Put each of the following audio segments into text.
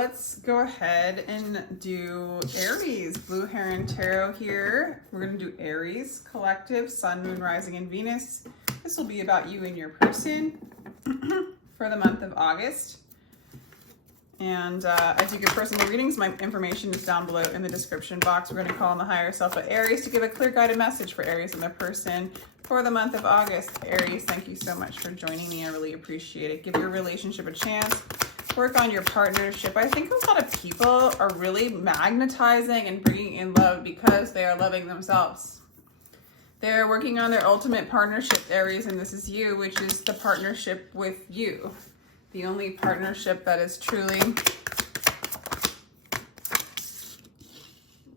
Let's go ahead and do Aries, Blue Heron Tarot here. We're going to do Aries, Collective, Sun, Moon, Rising, and Venus. This will be about you and your person for the month of August. And I do give personal readings. My information is down below in the description box. We're going to call on the higher self of Aries to give a clear guided message for Aries and their person for the month of August. Aries, thank you so much for joining me. I really appreciate it. Give your relationship a chance. Work on your partnership. I think a lot of people are really magnetizing and bringing in love because they are loving themselves. They're working on their ultimate partnership, Aries, and this is you, which is the partnership with you. The only partnership that is truly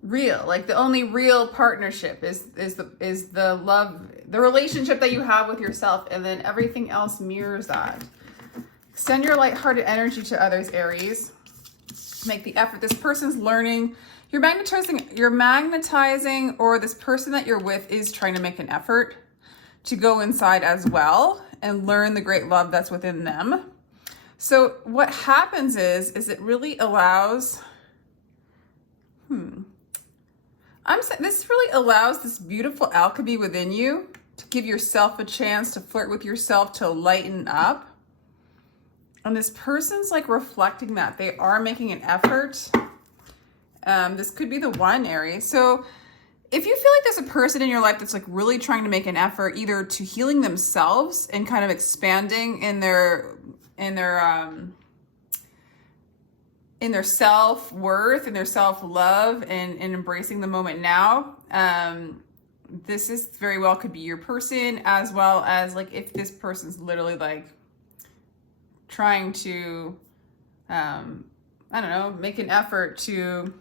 real. Like the only real partnership is the love, the relationship that you have with yourself, and then everything else mirrors that. Send your lighthearted energy to others, Aries. Make the effort. This person's learning. You're magnetizing, or this person that you're with is trying to make an effort to go inside as well and learn the great love that's within them. So what happens is it really allows, this really allows this beautiful alchemy within you to give yourself a chance to flirt with yourself, to lighten up. And this person's like reflecting that they are making an effort. This could be the one, Aries. So if you feel like there's a person in your life that's like really trying to make an effort, either to healing themselves and kind of expanding in their self-worth and their self-love and embracing the moment now, this is very well could be your person, as well as like if this person's literally like trying to, I don't know, make an effort to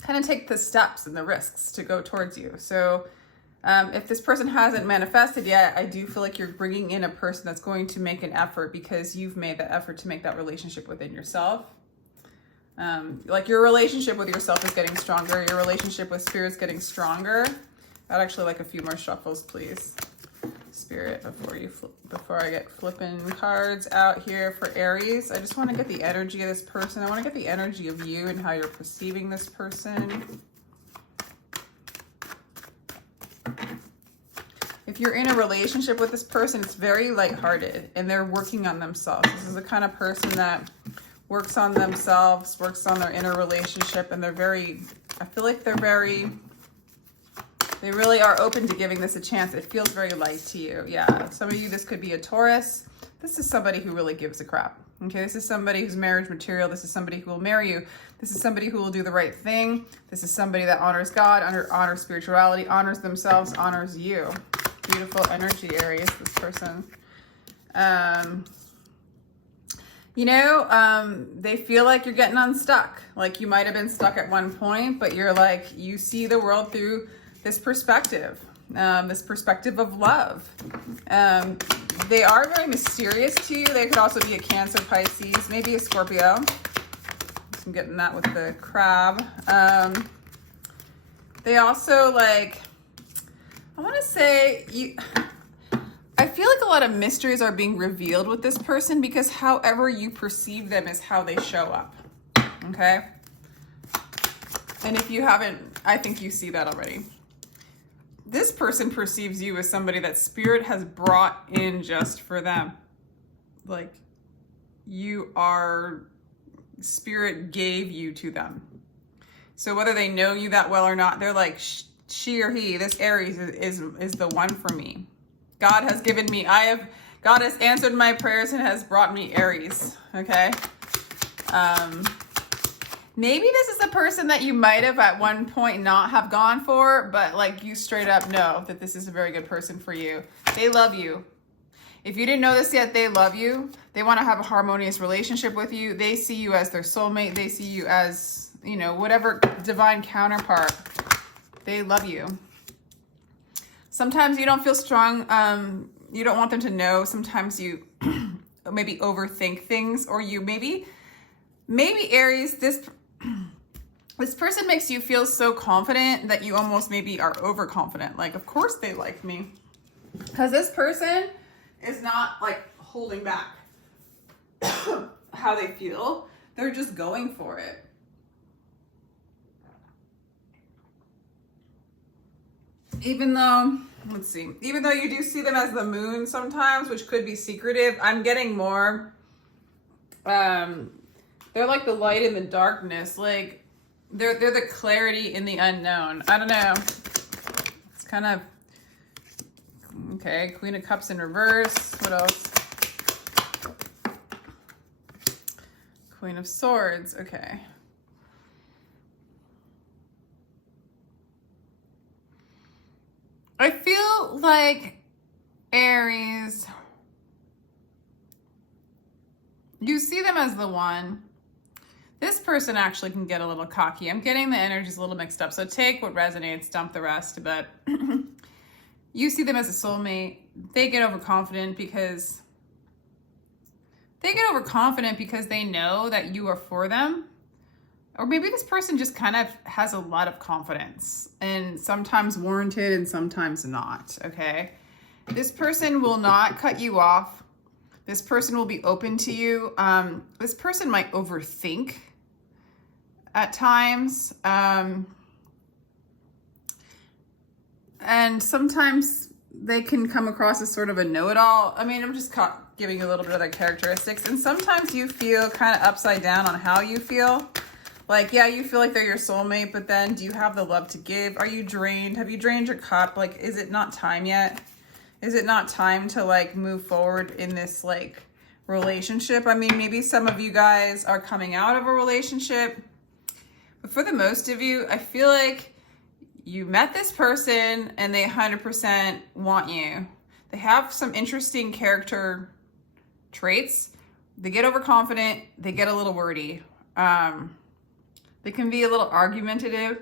kind of take the steps and the risks to go towards you. So if this person hasn't manifested yet, I do feel like you're bringing in a person that's going to make an effort because you've made the effort to make that relationship within yourself. Like your relationship with yourself is getting stronger. Your relationship with spirit's getting stronger. I'd actually like a few more shuffles, please. Spirit, before I get flipping cards out here for Aries. I just want to get the energy of this person. I want to get the energy of you and how you're perceiving this person. If you're in a relationship with this person, it's very lighthearted and they're working on themselves. This is the kind of person that works on themselves, works on their inner relationship, and they're very, I feel like they really are open to giving this a chance. It feels very light to you. Yeah, some of you, this could be a Taurus. This is somebody who really gives a crap. Okay, this is somebody who's marriage material. This is somebody who will marry you. This is somebody who will do the right thing. This is somebody that honors God, honors spirituality, honors themselves, honors you. Beautiful energy, Aries, this person. They feel like you're getting unstuck. Like you might have been stuck at one point, but you're like, you see the world through this perspective of love. They are very mysterious to you. They could also be a Cancer, Pisces, maybe a Scorpio. I'm getting that with the crab. They also like, I want to say, I feel like a lot of mysteries are being revealed with this person because however you perceive them is how they show up. Okay? And if you haven't, I think you see that already. This person perceives you as somebody that spirit has brought in just for them. Like you are, spirit gave you to them. So whether they know you that well or not, they're like, she or he, this Aries is the one for me. God has given me, God has answered my prayers and has brought me Aries. Okay. Maybe this is a person that you might have at one point not have gone for, but like you straight up know that this is a very good person for you. They love you. If you didn't know this yet, they love you. They want to have a harmonious relationship with you. They see you as their soulmate. They see you as, whatever divine counterpart. They love you. Sometimes you don't feel strong. You don't want them to know. Sometimes you maybe overthink things, or you maybe Aries, this person makes you feel so confident that you almost maybe are overconfident. Like, of course they like me. Because this person is not like holding back how they feel. They're just going for it. Even though, let's see, even though you do see them as the moon sometimes, which could be secretive, I'm getting more, they're like the light in the darkness. Like they're the clarity in the unknown. I don't know. It's kind of, okay, Queen of Cups in reverse. What else? Queen of Swords. Okay. I feel like Aries, you see them as the one. This person actually can get a little cocky. I'm getting the energies a little mixed up. So take what resonates, dump the rest. But you see them as a soulmate. They get overconfident because they know that you are for them. Or maybe this person just kind of has a lot of confidence, and sometimes warranted and sometimes not, okay? This person will not cut you off. This person will be open to you. This person might overthink at times. And sometimes they can come across as sort of a know-it-all. I mean, I'm just giving you a little bit of their characteristics. And sometimes you feel kind of upside down on how you feel. Like, yeah, you feel like they're your soulmate, but then do you have the love to give? Are you drained? Have you drained your cup? Like, is it not time yet? Is it not time to like move forward in this like relationship? I mean, maybe some of you guys are coming out of a relationship, but for the most of you, I feel like you met this person and they 100% want you. They have some interesting character traits. They get overconfident. They get a little wordy. They can be a little argumentative.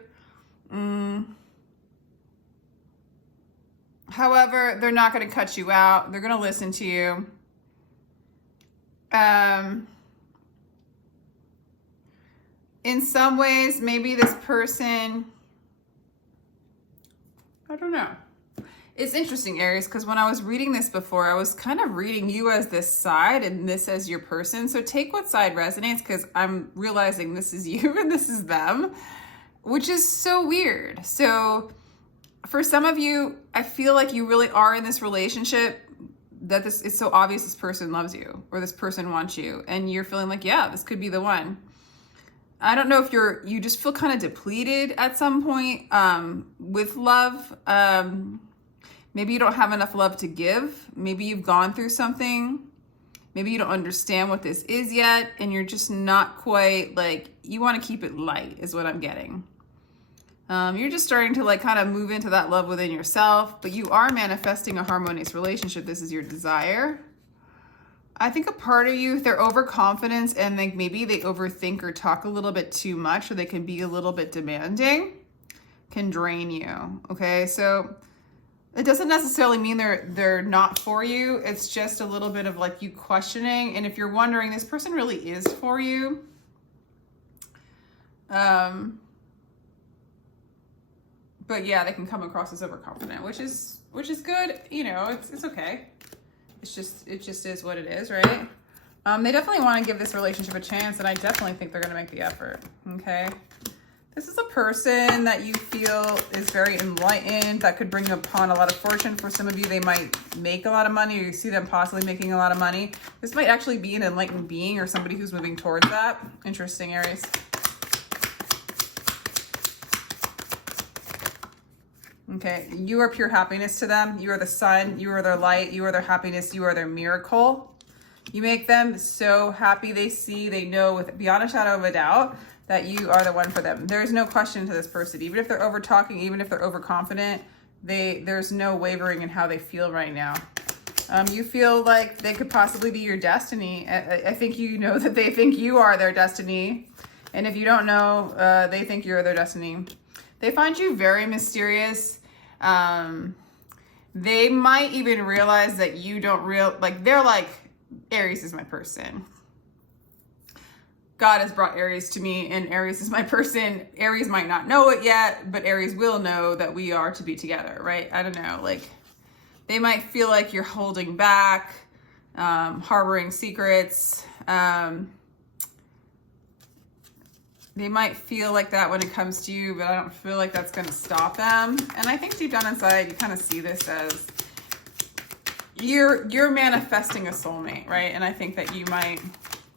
However, they're not going to cut you out. They're going to listen to you. In some ways, maybe this person, I don't know. It's interesting, Aries, because when I was reading this before, I was kind of reading you as this side and this as your person. So take what side resonates, because I'm realizing this is you and this is them, which is so weird. So for some of you, I feel like you really are in this relationship that it's so obvious this person loves you or this person wants you, and you're feeling like, yeah, this could be the one. I don't know if you just feel kind of depleted at some point with love. Maybe you don't have enough love to give. Maybe you've gone through something. Maybe you don't understand what this is yet, and you're just not quite like, you want to keep it light is what I'm getting. You're just starting to like kind of move into that love within yourself, but you are manifesting a harmonious relationship. This is your desire. I think a part of you, their overconfidence and like maybe they overthink or talk a little bit too much, or they can be a little bit demanding, can drain you. Okay, so it doesn't necessarily mean they're not for you. It's just a little bit of like you questioning. And if you're wondering, this person really is for you. But yeah, they can come across as overconfident, which is good. You know, it's okay. It just is what it is, right? They definitely want to give this relationship a chance, and I definitely think they're going to make the effort. Okay. This is a person that you feel is very enlightened, that could bring upon a lot of fortune. For some of you, they might make a lot of money, or you see them possibly making a lot of money. This might actually be an enlightened being or somebody who's moving towards that. Interesting, Aries. Okay, you are pure happiness to them. You are the sun, you are their light, you are their happiness, you are their miracle. You make them so happy. They know beyond a shadow of a doubt that you are the one for them. There's no question to this person. Even if they're over talking, even if they're overconfident, there's no wavering in how they feel right now. You feel like they could possibly be your destiny. I think you know that they think you are their destiny. And if you don't know, they think you're their destiny. They find you very mysterious. They might even realize that you don't they're like, Aries is my person. God has brought Aries to me, and Aries is my person. Aries might not know it yet, but Aries will know that we are to be together, right? I don't know, like they might feel like you're holding back, harboring secrets. They might feel like that when it comes to you, but I don't feel like that's going to stop them. And I think deep down inside, you kind of see this as you're manifesting a soulmate, right? And I think that you might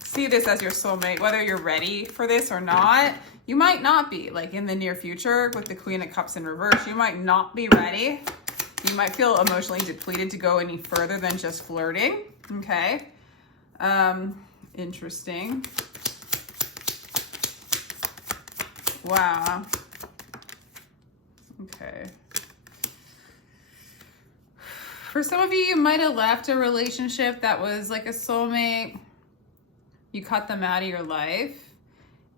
see this as your soulmate, whether you're ready for this or not. You might not be, like in the near future with the Queen of Cups in reverse, you might not be ready. You might feel emotionally depleted to go any further than just flirting, okay? Interesting. Wow. Okay. For some of you, you might have left a relationship that was like a soulmate. You cut them out of your life.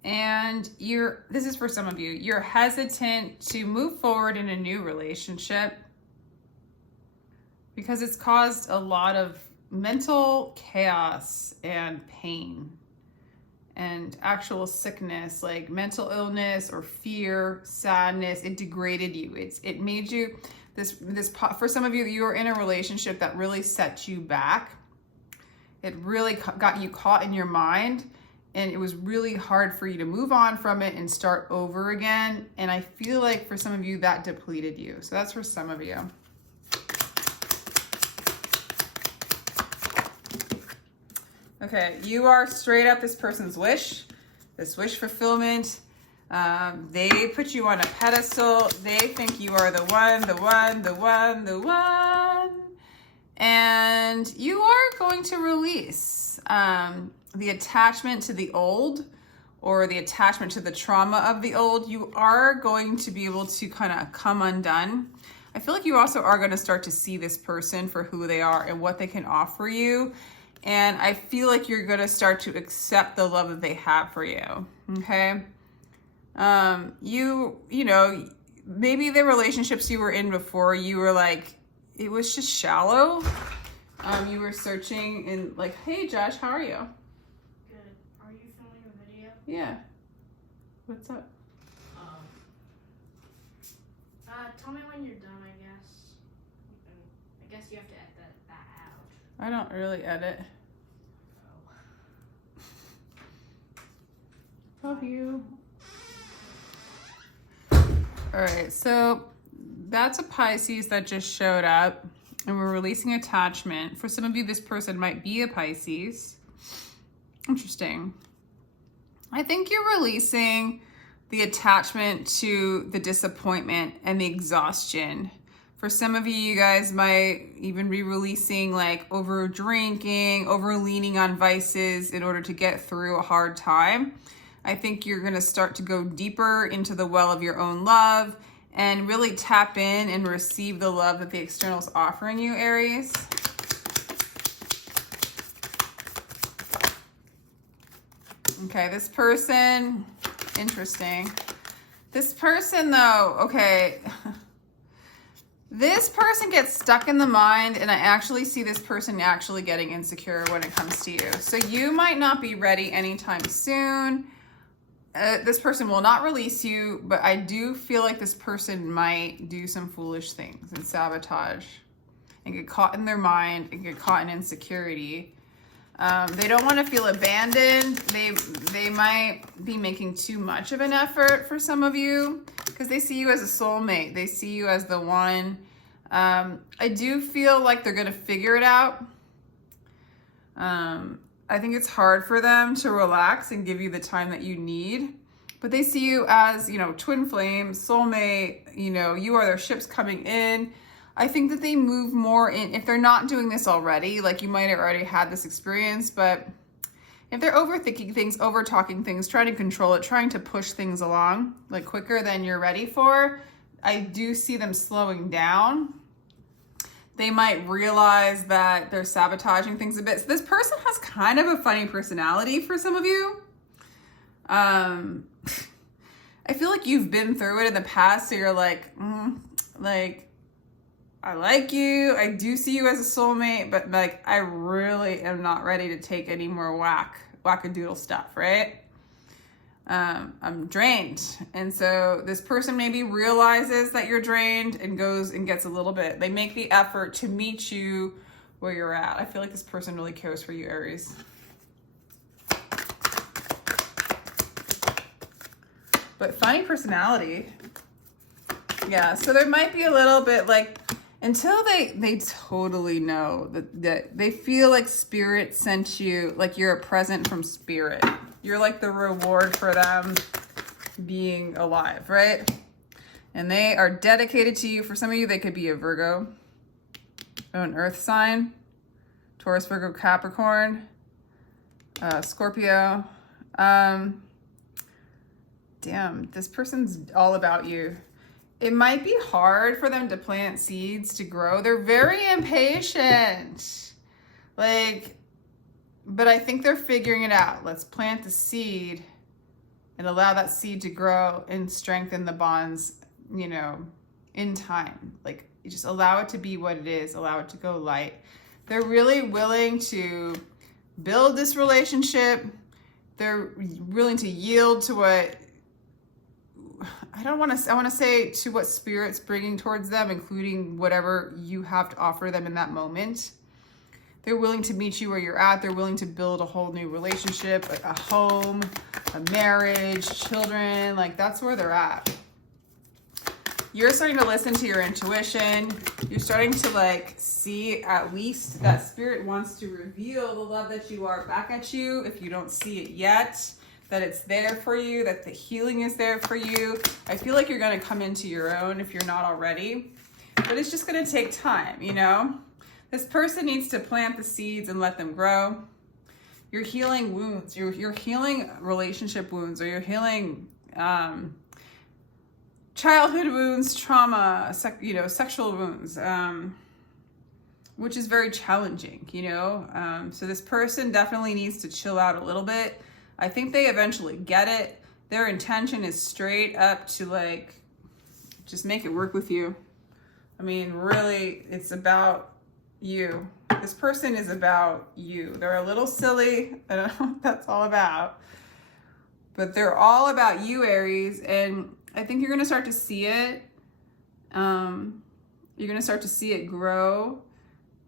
And this is for some of you, you're hesitant to move forward in a new relationship because it's caused a lot of mental chaos and pain and actual sickness, like mental illness or fear, sadness. It degraded you. It made you for some of you, you were in a relationship that really set you back. It really got you caught in your mind, and it was really hard for you to move on from it and start over again. And I feel like for some of you that depleted you. So that's for some of you. Okay, you are straight up this person's wish, this wish fulfillment. They put you on a pedestal. They think you are the one, the one, the one, the one. And you are going to release the attachment to the old or the attachment to the trauma of the old. You are going to be able to kind of come undone. I feel like you also are going to start to see this person for who they are and what they can offer you. And I feel like you're going to start to accept the love that they have for you. Okay. You know, maybe the relationships you were in before, you were like, it was just shallow. You were searching and like, hey Josh, how are you? Good. Are you filming a video? Yeah. What's up? Tell me when you're done, I guess. I guess you have to edit that out. I don't really edit. Oh. Love you. All right, so that's a Pisces that just showed up, and we're releasing attachment. For some of you, this person might be a Pisces. Interesting. I think you're releasing the attachment to the disappointment and the exhaustion. For some of you, you guys might even be releasing like over drinking, over leaning on vices in order to get through a hard time. I think you're going to start to go deeper into the well of your own love and really tap in and receive the love that the external is offering you, Aries. Okay, this person, interesting. This person though, okay. This person gets stuck in the mind, and I actually see this person actually getting insecure when it comes to you. So you might not be ready anytime soon. This person will not release you, but I do feel like this person might do some foolish things and sabotage and get caught in their mind and get caught in insecurity. They don't want to feel abandoned. They might be making too much of an effort for some of you because they see you as a soulmate. They see you as the one. I do feel like they're going to figure it out. I think it's hard for them to relax and give you the time that you need, but they see you as, you know, twin flame, soulmate, you know, you are their ships coming in. I think that they move more in, if they're not doing this already, like you might have already had this experience, but if they're overthinking things, over talking things, trying to control it, trying to push things along like quicker than you're ready for, I do see them slowing down. They might realize that they're sabotaging things a bit. So this person has kind of a funny personality for some of you. I feel like you've been through it in the past, so you're like, I like you. I do see you as a soulmate, but like, I really am not ready to take any more wackadoodle stuff, right? I'm drained. And so this person maybe realizes that you're drained and goes and gets a little bit, they make the effort to meet you where you're at. I feel like this person really cares for you, Aries. but funny personality. Yeah, so there might be a little bit like, until they totally know that they feel like spirit sent you, like you're a present from spirit. You're like the reward for them being alive, right? And they are dedicated to you. For some of you, they could be a Virgo, an earth sign, Taurus, Virgo, Capricorn, Scorpio. Damn, this person's all about you. It might be hard for them to plant seeds to grow. They're very impatient. Like, but I think they're figuring it out. Let's plant the seed and allow that seed to grow and strengthen the bonds, you know, in time. Like, you just allow it to be what it is. Allow it to go light. They're really willing to build this relationship. They're willing to yield to what, I want to say to what spirit's bringing towards them, including whatever you have to offer them in that moment. They're willing to meet you where you're at. They're willing to build a whole new relationship, like a home, a marriage, children. Like, that's where they're at. You're starting to listen to your intuition. You're starting to like see at least that spirit wants to reveal the love that you are back at you. If you don't see it yet, that it's there for you, that the healing is there for you. I feel like you're going to come into your own if you're not already, but it's just going to take time, you know? This person needs to plant the seeds and let them grow. You're healing wounds. You're healing relationship wounds, or you're healing childhood wounds, trauma, sexual wounds, which is very challenging, you know? So this person definitely needs to chill out a little bit. I think they eventually get it. Their intention is straight up to like, just make it work with you. I mean, really, it's about you. This person is about you. They're a little silly. I don't know what that's all about. But they're all about you, Aries. And I think you're going to start to see it. You're going to start to see it grow.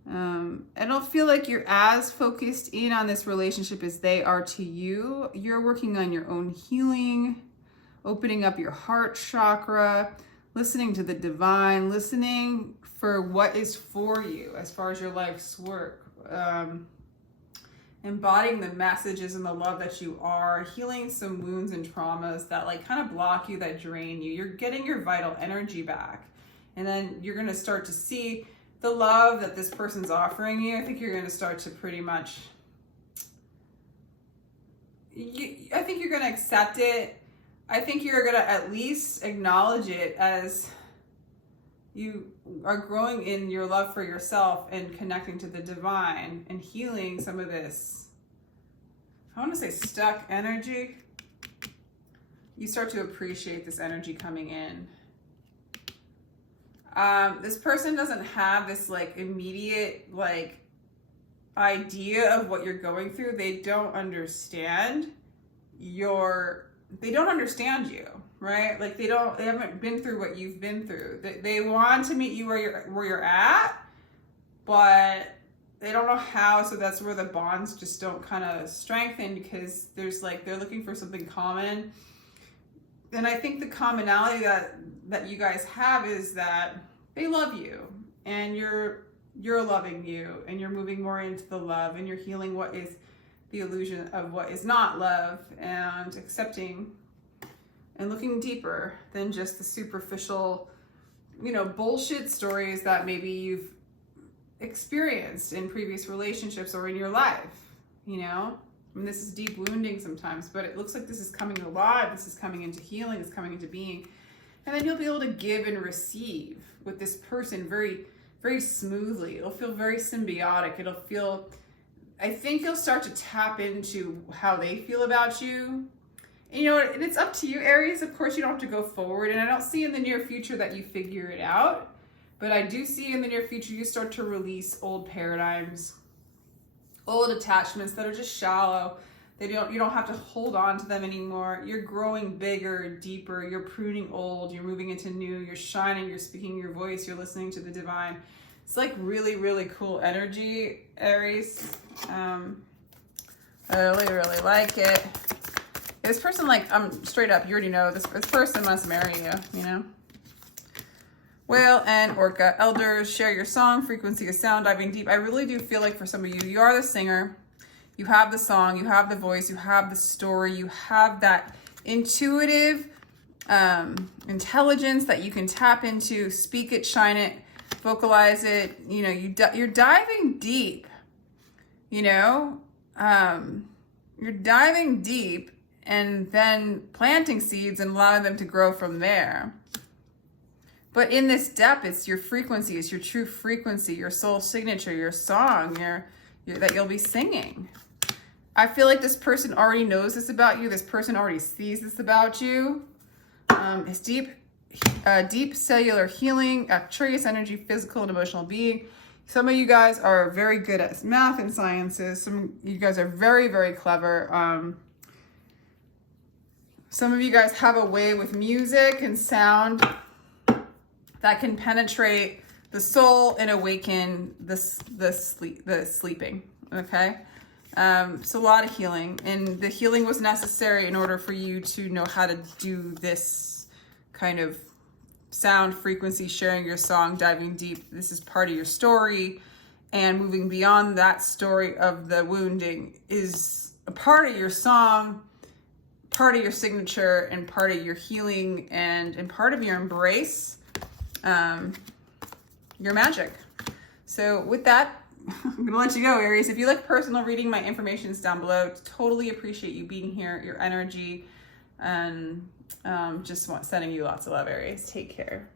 I don't feel like you're as focused in on this relationship as they are to you. You're working on your own healing, opening up your heart chakra, listening to the divine, listening for what is for you as far as your life's work, embodying the messages and the love that you are, healing some wounds and traumas that like kind of block you, that drain you. You're getting your vital energy back. And then you're going to start to see the love that this person's offering you. I think you're going to start to pretty much, I think you're going to accept it. I think you're going to at least acknowledge it as you are growing in your love for yourself and connecting to the divine and healing some of this, I want to say stuck energy. You start to appreciate this energy coming in. This person doesn't have this like immediate like idea of what you're going through. They don't understand they don't understand you, right? Like they haven't been through what you've been through. They want to meet you where you're at, but they don't know how. So that's where the bonds just don't kind of strengthen, because there's like, they're looking for something common. And I think the commonality that you guys have is that they love you, and you're loving you, and you're moving more into the love, and you're healing what is the illusion of what is not love, and accepting and looking deeper than just the superficial, bullshit stories that maybe you've experienced in previous relationships or in your life, I mean, this is deep wounding sometimes, but it looks like this is coming alive. This is coming into healing. It's coming into being. And then you'll be able to give and receive with this person very, very smoothly. It'll feel very symbiotic. I think you'll start to tap into how they feel about you. And and it's up to you, Aries. Of course, you don't have to go forward. And I don't see in the near future that you figure it out. But I do see in the near future you start to release old paradigms, old attachments that are just shallow. You don't have to hold on to them anymore. You're growing bigger, deeper. You're pruning old. You're moving into new. You're shining. You're speaking your voice. You're listening to the divine. It's like really, really cool energy, Aries. I really, really like it. This person, like, straight up, you already know, this person must marry you, you know? Whale and Orca. Elders, share your song, frequency of sound, diving deep. I really do feel like for some of you, you are the singer. You have the song, you have the voice, you have the story, you have that intuitive intelligence that you can tap into, speak it, shine it, vocalize it. You know, you're diving deep, you know? You're diving deep and then planting seeds and allowing them to grow from there. But in this depth, it's your frequency, it's your true frequency, your soul signature, your song, that you'll be singing. I feel like this person already knows this about you. This person already sees this about you. It's deep cellular healing, curious energy, physical and emotional being. Some of you guys are very good at math and sciences. Some of you guys are very, very clever. Some of you guys have a way with music and sound that can penetrate the soul and awaken the sleeping, okay? So a lot of healing, and the healing was necessary in order for you to know how to do this kind of sound frequency, sharing your song, diving deep. This is part of your story, and moving beyond that story of the wounding is a part of your song, part of your signature, and part of your healing, and part of your embrace, your magic. So with that, I'm gonna let you go, Aries. If you like personal reading, my information is down below. Totally appreciate you being here, your energy, and just sending you lots of love, Aries. Take care.